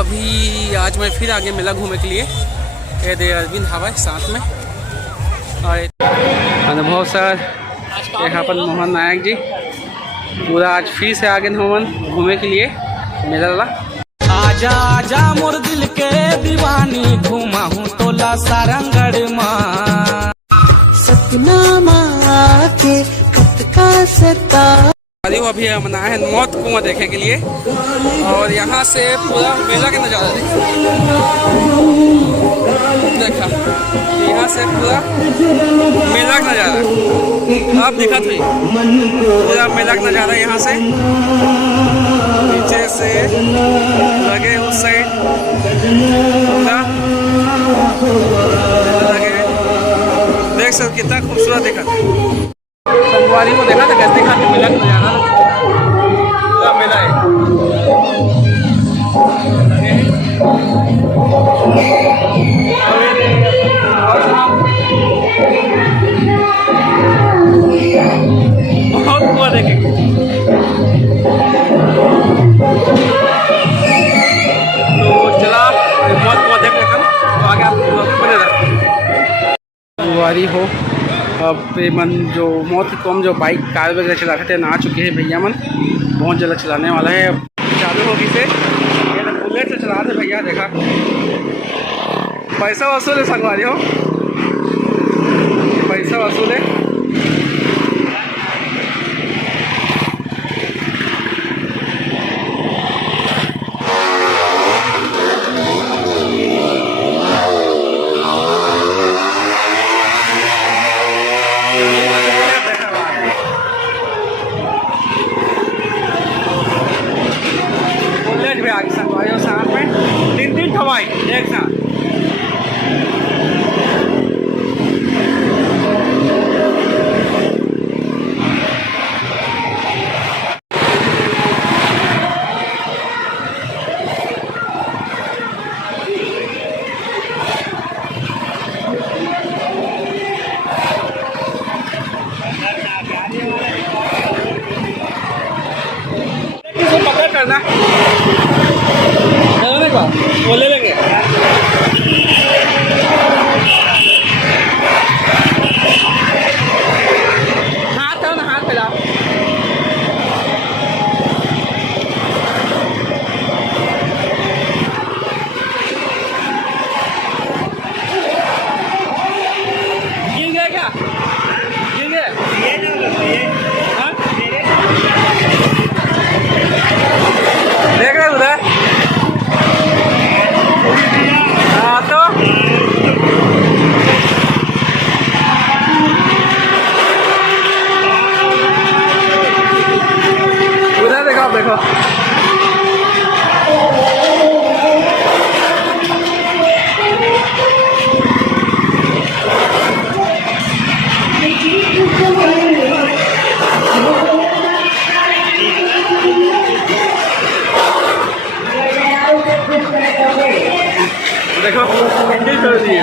अभी आज मैं फिर आगे मेला घूमने के लिए ये दे अरविंद हवा साथ में और अनुभव सर यहाँ पर मोहन नायक जी पूरा आज फिर से आगे मोहन घूमने के लिए मेला ला। आजा आजा मोर दिल के दीवानी घुमा हूँ तोला सारंगढ़ माँ सतनामा के कटका सता अभी हम आए हैं मौत कुआं देखने के लिए और यहाँ से पूरा मेला का नज़ारा देखा यहाँ से पूरा मेला का नज़ारा आप देखा थे पूरा मेला का नज़ारा यहाँ से नीचे से लगे उस साइड लगे देख सकते कितना खूबसूरत देखा संगवारी को देखा था कैसे देखा मेला का नज़ारा पूरा मेला है बहुत कुआं देखेंगे तो चला बहुत कुआं देख लेकर तो आगे आप बने रहे संगवारी हो। अब मन जो बहुत ही कम जो बाइक कार वगैरह चलाते थे ना चुके हैं भैया मन बहुत जल्द चलाने वाला है चालू होगी से ये तो बुलेट से चला रहे भैया देखा पैसा वसूल है संगवारी हो पैसा वसूल है आगे संगवारी साथ में तीन ठवाई एक साथ पकड़ करना वो ले लेंगे हाथ है ना हाथ फैलाओ गिर गया क्या गिर गया ये ना देख रहे उधर देखो देखो कर दिए